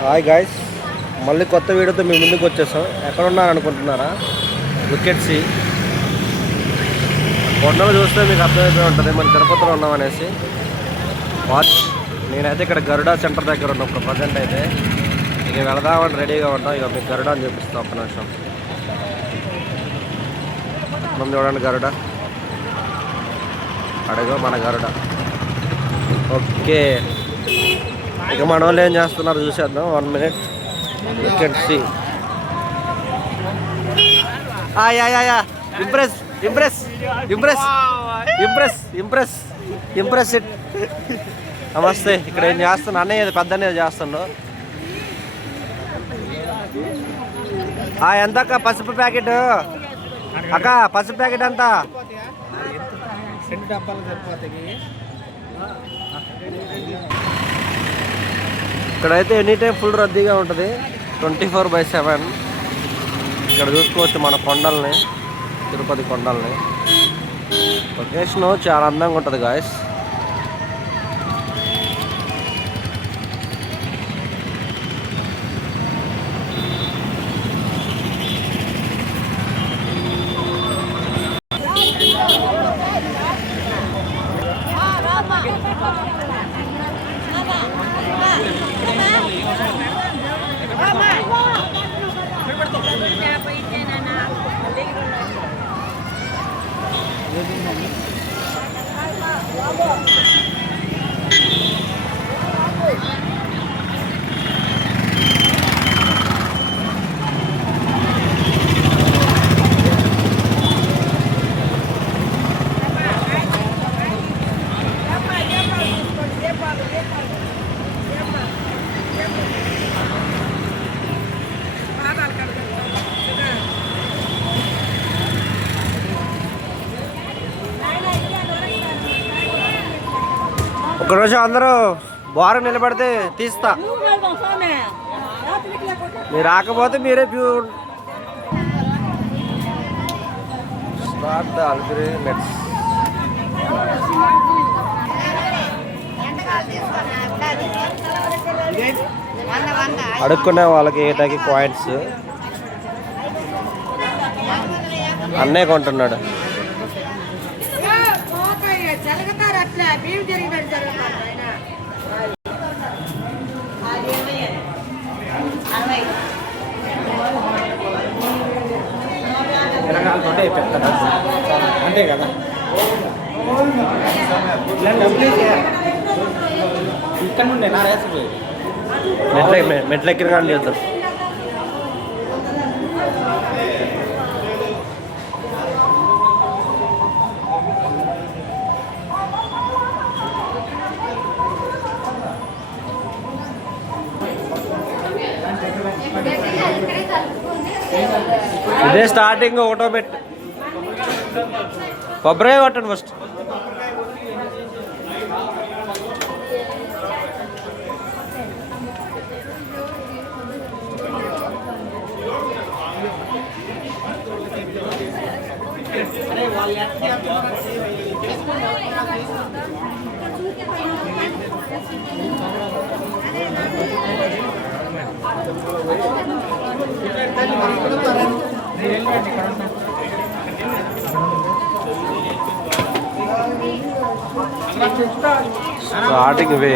Hi guys, మళ్ళీ కొత్త వీడియోతో మీ ముందుకు వచ్చేసాం. ఎక్కడ ఉన్నారు అనుకుంటున్నారా? వికెట్ సి కొండలు చూస్తే మీకు అర్థమైపోయి ఉంటుంది మనం తిరుపతిలో ఉన్నామనేసి. వాచ్, నేనైతే ఇక్కడ గరుడా సెంటర్ దగ్గర ఉన్నాం ఇప్పుడు ప్రజెంట్ అయితే. ఇక వెళదామని రెడీగా ఉంటాం. ఇక మీకు గరుడా అని చూపిస్తాం. ఒక్క నిమిషం. మనం చూడండి గరుడా, అడుగు మన గరుడా. ఓకే, ఇక మన వాళ్ళు ఏం చేస్తున్నారు చూసేద్దాం. 1 minute. వికెట్ సి. Impress impress impress impress impress impress it. నమస్తే. ఇక్కడ ఏం చేస్తున్నా అన్నయ్య, పెద్ద అన్నయ్య చేస్తుండు. ఎంత అక్క పసుపు ప్యాకెట్? అక్క పసుపు ప్యాకెట్ ఎంత? ఇక్కడైతే ఎనీ టైం ఫుల్ రద్దీగా ఉంటుంది, 24/7. ఇక్కడ చూసుకోవచ్చు మన కొండల్ని, తిరుపతి కొండల్ని. లొకేషన్ చాలా అందంగా ఉంటుంది గాయస్. ఒకరోజు అందరూ బారు నిలబడితే తీస్తా. మీరు రాకపోతే మీరే స్టార్ట్ ద అల్పిరి మెట్స్. అడుక్కునే వాళ్ళకి ఏటాకి కాయిన్స్ అన్నే కొంటున్నాడు. అంతే కదా, ఇక్కడ నుండి నా రేసు మెట్లెక్కిన కానీ చేద్దాం. ఇదే స్టార్టింగ్. ఒకటో పెట్టి కొబ్బరి కొట్టండి ఫస్ట్. స్టార్టింగ్ వే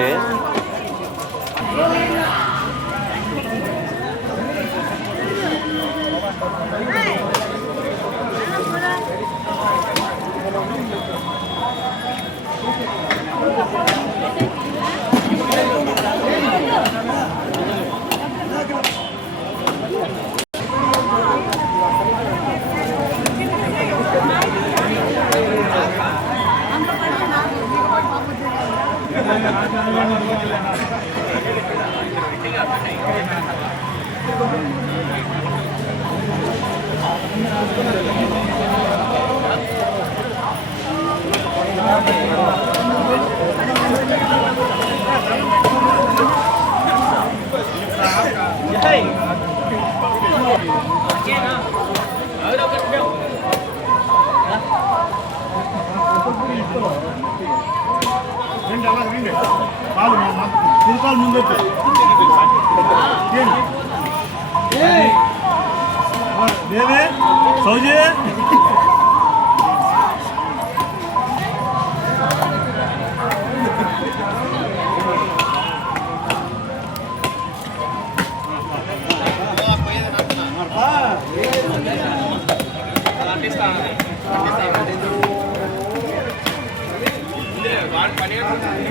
రెండు తిరుపాలు ముందు దేవే సౌజీ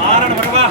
మారణ పడవా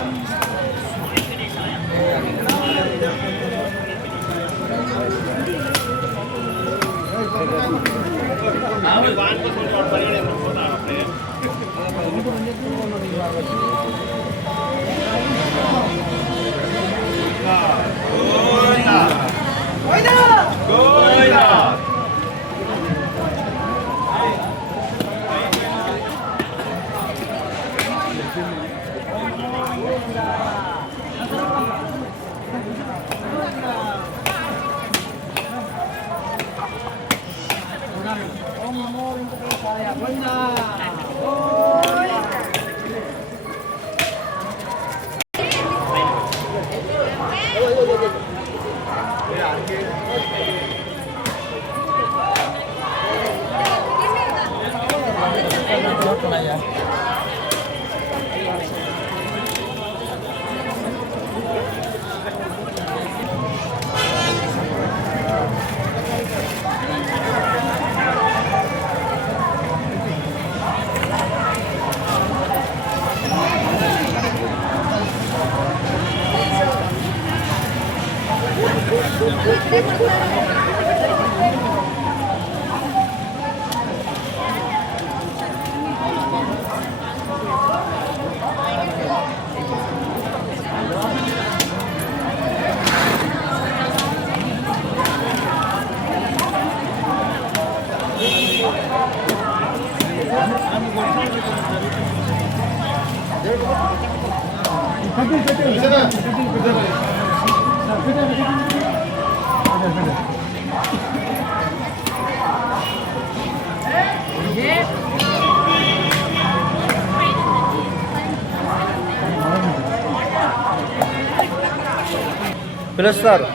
పిలుస్తారు.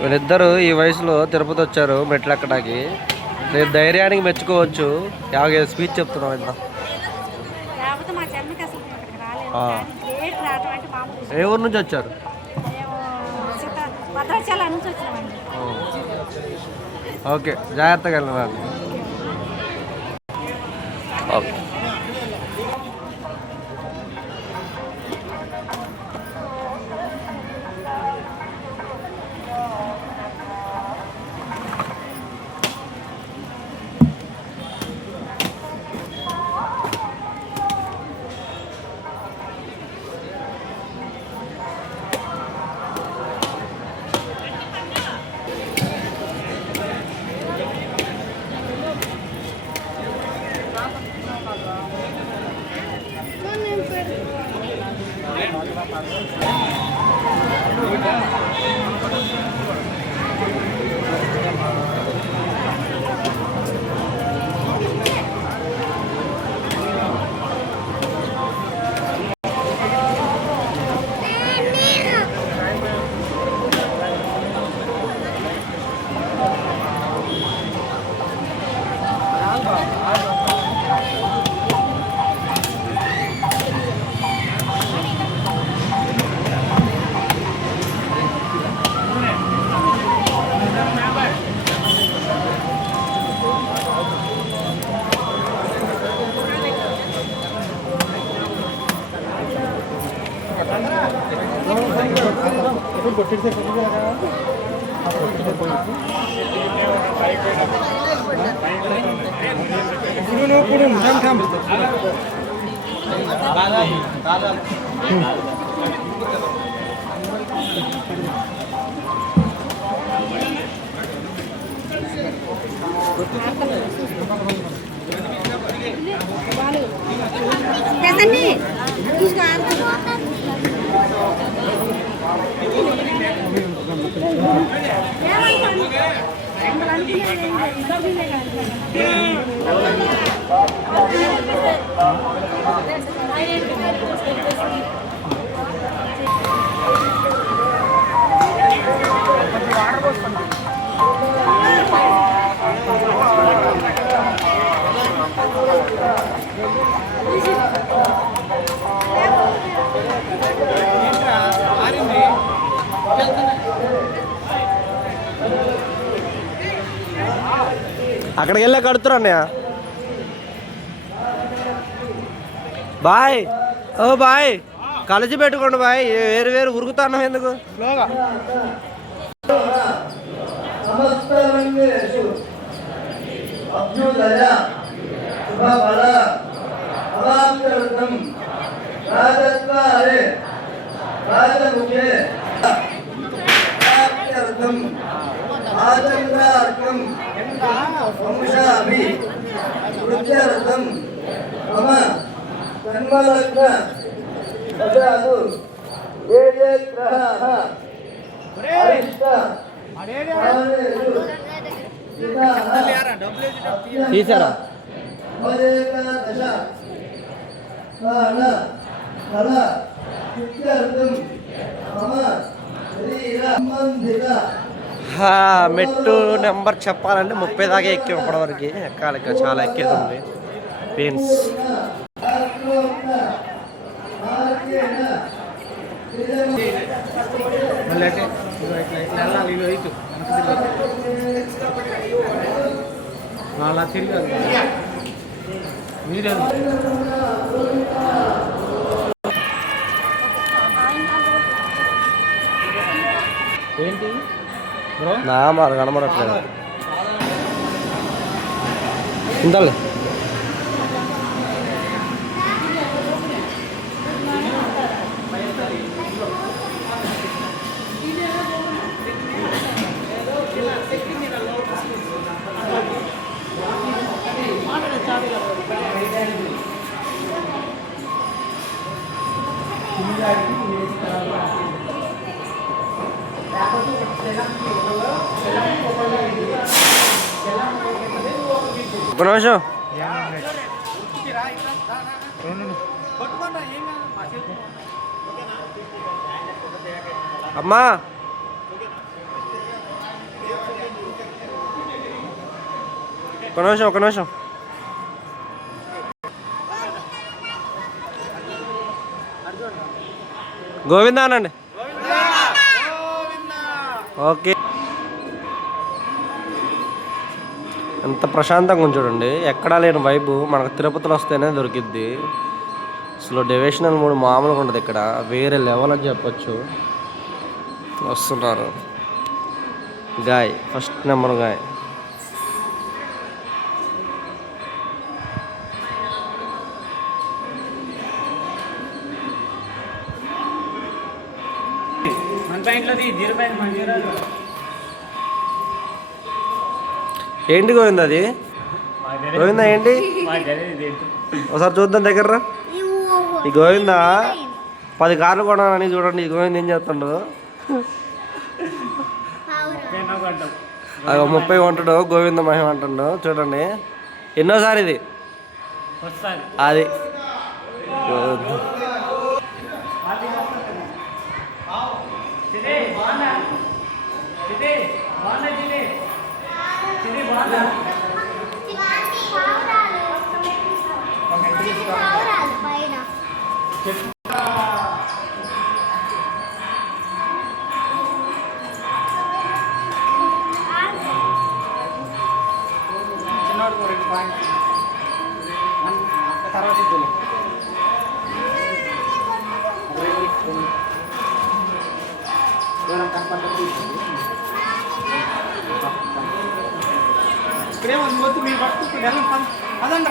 వీళ్ళిద్దరూ ఈ వయసులో తిరుపతి వచ్చారు మెట్లు ఎక్కడానికి. నేను ధైర్యానికి మెచ్చుకోవచ్చు. యాభై స్పీచ్ చెప్తున్నాం ఇంత. ఏ ఊరు నుంచి వచ్చారు? ఓకే, జాగ్రత్తగా వెళ్ళండి. ఓకే. అక్కడికి వెళ్ళా కడుతురా అన్నయ్య. బాయ్ ఓ బాయ్, కలిసి పెట్టుకోండి బాయ్, వేరు వేరు ఉరుకుతాను ఎందుకు. అభ్యుదయ శుభఫల అవాప్త్యర్థం రాజద్వారే రాజముఖే ప్రాప్త్యర్థం ఆచంద్రార్కం వంశాభి వృత్యర్థం మమ జన్మలగ్న ప్రజాదు ఏ ఏ గ్రహాః అరిష్ట తీసారా మెట్టు నెంబర్ చెప్పాలంటే 30 దాకా ఎక్కి ఇప్పటివరకు ఎక్కాలి, ఇంకా చాలా ఎక్కేది ఉంది. పెయిన్స్ మళ్ళీ అంటే ఇట్లా వెళ్ళాలి, ఇవి అయితే అలా తిరిగారు మీరే. ఏంటి బ్రో నా మాట కనబడట్లేదు ఇంతలే. ఒక నిమిషం. అమ్మా ఒక నిమిషం. గోవిందా అనండి. ఓకే, ఎంత ప్రశాంతంగా ఉంది చూడండి, ఎక్కడా లేని వైబు మనకు తిరుపతిలో వస్తేనే దొరికిద్ది. అసలు డివిజనల్ మూడు మామూలుగా ఉంటుంది, ఇక్కడ వేరే లెవెల్ అని చెప్పొచ్చు. వస్తున్నారు గాయ్, ఫస్ట్ నెంబర్ గాయ్. ఏంటి గోవింద అది? గోవింద ఏంటి? ఒకసారి చూద్దాం దగ్గర. ఈ గోవింద 10 కార్లు కొనాలని చూడండి. ఈ గోవింద ఏం చేస్తుండో, 30 కొంటాడు గోవింద మహిమ అంటుండో చూడండి. ఎన్నోసారి ఇది అది. తర్వాత ఇక్కడే వద్దు మీరు పట్టుకు అదండి.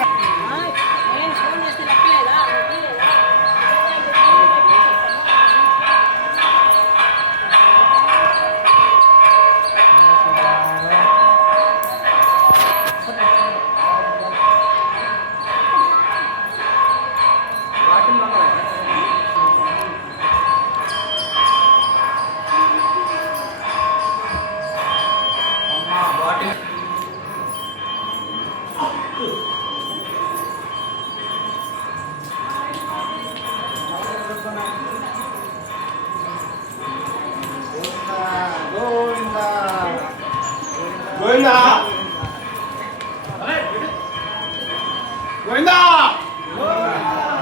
Govinda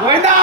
Govinda.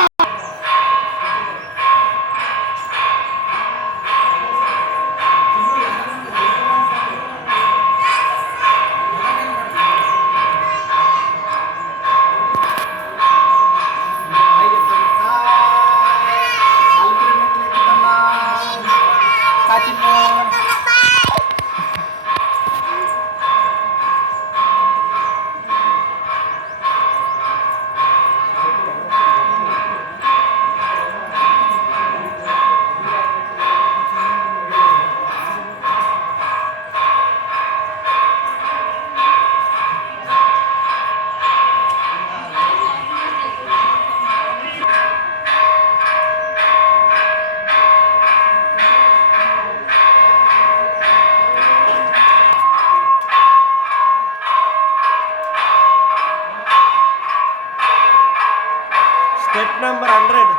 Step number 100.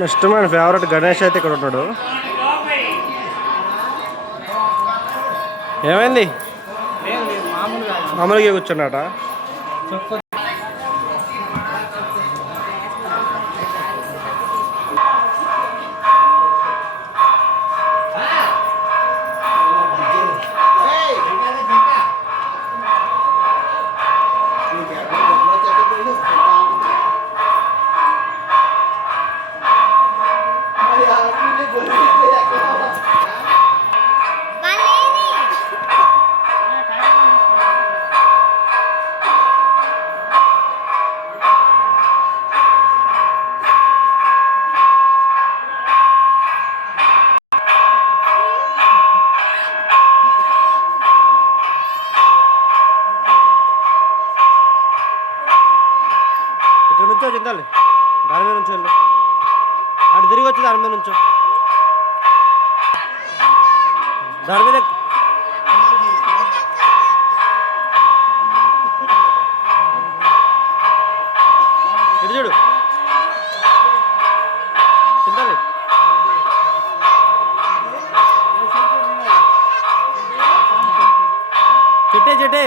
Next మన ఫేవరెట్ గణేష్ అయితే ఇక్కడ ఉన్నాడు. ఏమైంది? మామూలుగా కూర్చున్నాట. ఇక్కడ నుంచో చింతాలి, దాని మీద నుంచి వెళ్ళు. అటు తిరిగి వచ్చి దాని మీద నుంచో, దాని మీద ఇటు చూడు చింతాలి. చిట్టే చిట్టే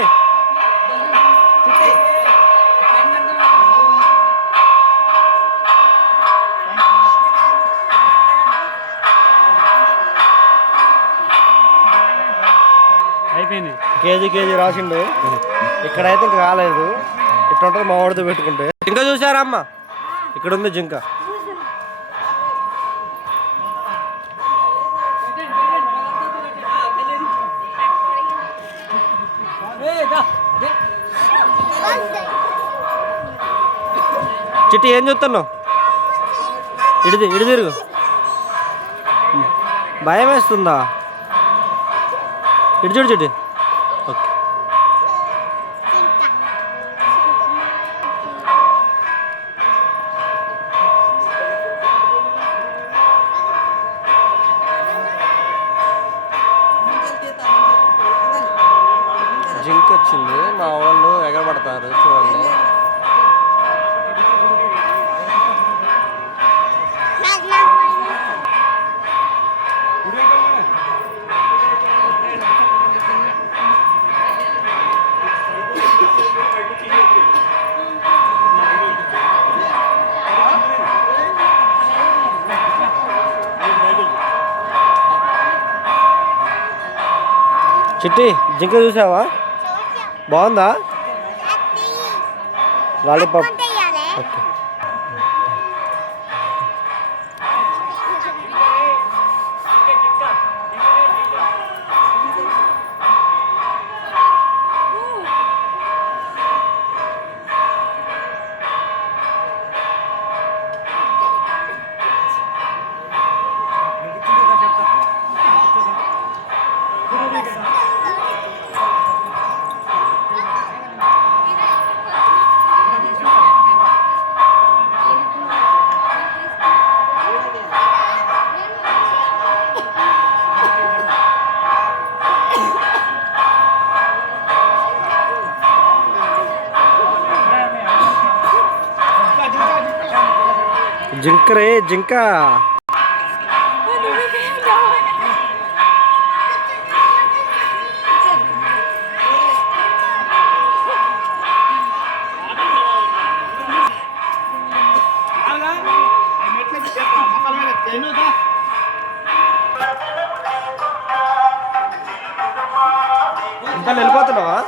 అయిపోయింది. కేజీ రాసిండు. ఇక్కడైతే ఇంకా కాలేదు. ఇట్లా ఉంటుంది మా వాడితో పెట్టుకుంటే. జింక చూసారా అమ్మ? ఇక్కడ ఉంది జింక. చిట్టి ఏం చూస్తున్నావు? ఇటు తిరుగు. భయం వేస్తుందా? ఇటు చూడు చిట్టి. ఓకే. జింక్ వచ్చింది, మా వాళ్ళు ఎగరబడతారు చూడండి. చిట్టి జింక చూసావా? బాగుందా? లాలీపాప్. ఓకే. జింకరే జింక. ఇంకా వెళ్ళిపోతున్నావా?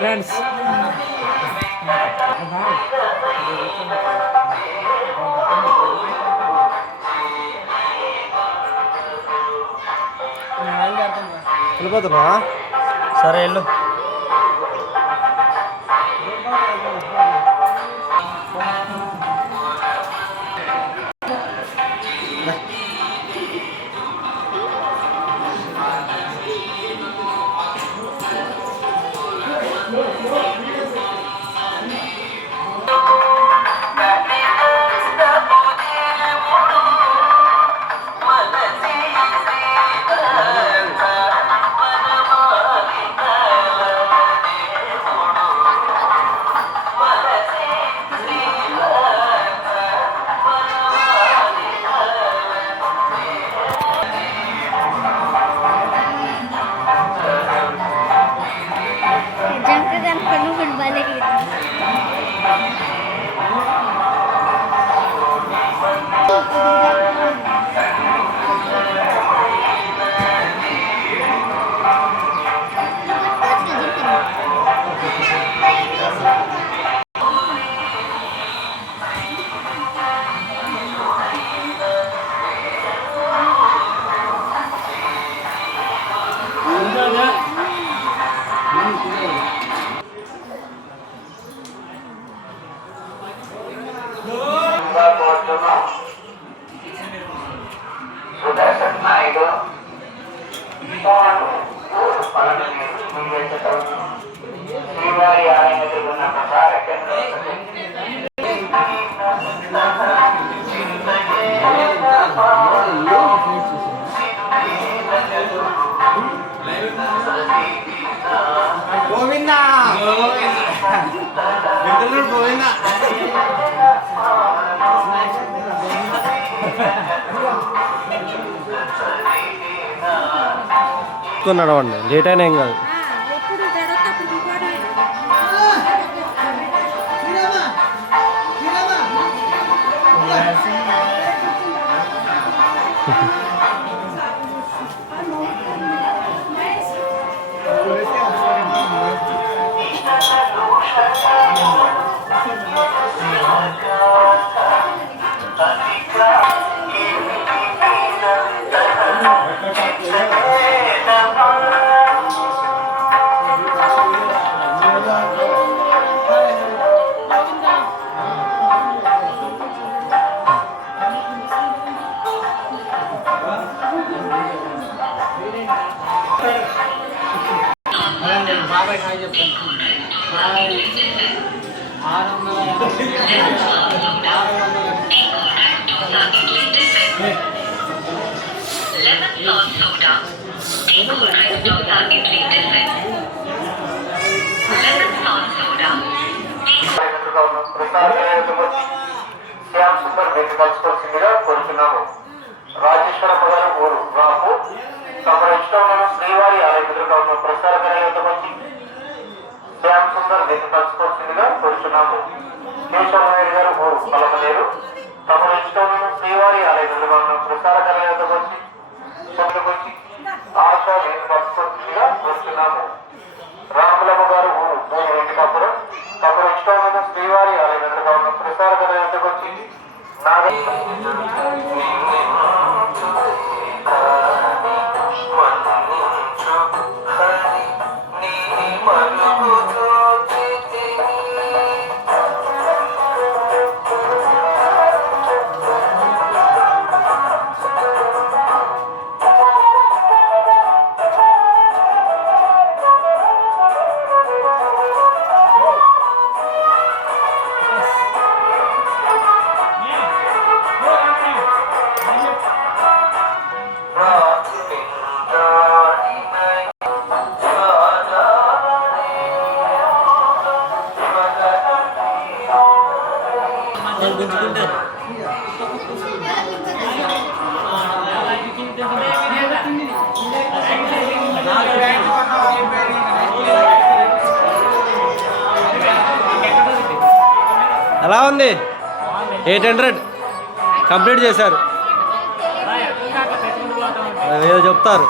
ఫ్రెండ్స్ వెళ్ళిపోతున్నావా? సరే వెళ్ళు. నడవండి, లేట్ అయినా ఏం కాదు. శ్యామ్ సుందర్ మీకు కలుసుకోవాల్సిందిగా కోరుతున్నాము. రాజేశ్వరమ్మ గారు ఊరు రాపు తమ ఇష్టంలో శ్రీవారి ఆలయ ఎదురుగా ఉన్న ప్రసార కళతో వచ్చి శ్యామ్ సుందర్ మీకు కలుసుకోవాల్సిందిగా కోరుతున్నాము. కేశవనాయుడు గారు ఊరు పలమనేరు తమ ఇష్టంలో శ్రీవారి ఆలయ ఎదురుగా ఉన్న ప్రసార కళతో వచ్చి ఆశా మీకు కలుసుకోవాల్సిందిగా కోరుతున్నాము. రాములమ్మ గారు ఊరు భూమి వెంకటాపురం తమ ఇష్టంలో శ్రీవారి ఆలయ ఎదురుగా ఉన్న ప్రసార కళతో వచ్చి ఎలా ఉంది? 800 కంప్లీట్ చేశారు. ఏదో చెప్తారు.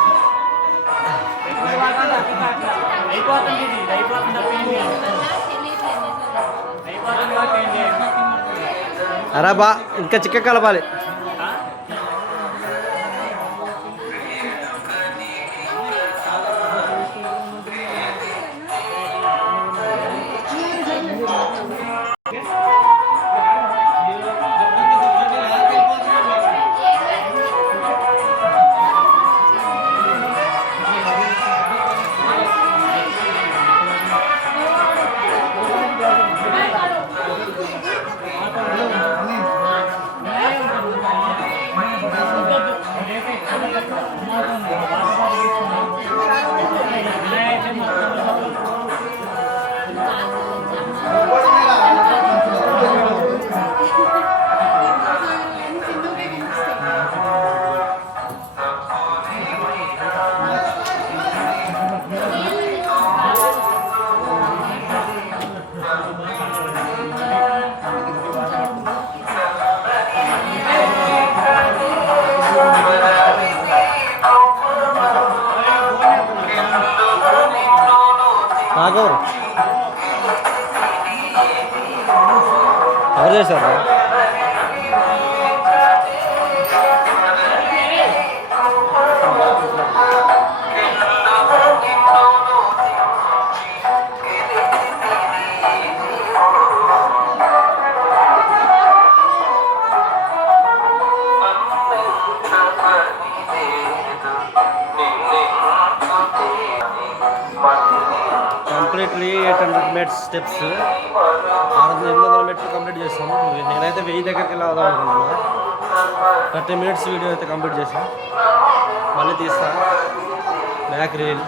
అరా బా ఇంకా చిక్క కలపాలి. నాగవరు ఎవరు చేశారు? కంప్లీట్లీ 800 మెట్స్ స్టెప్స్ 800 మెట్లు కంప్లీట్ చేస్తాము. నేనైతే 1000 దగ్గరికి వెళ్ళి అవుదాం అనుకుంటున్నా. 30 మినిట్స్ వీడియో అయితే కంప్లీట్ చేసాను. మళ్ళీ తీస్తా బ్యాక్ రీల్.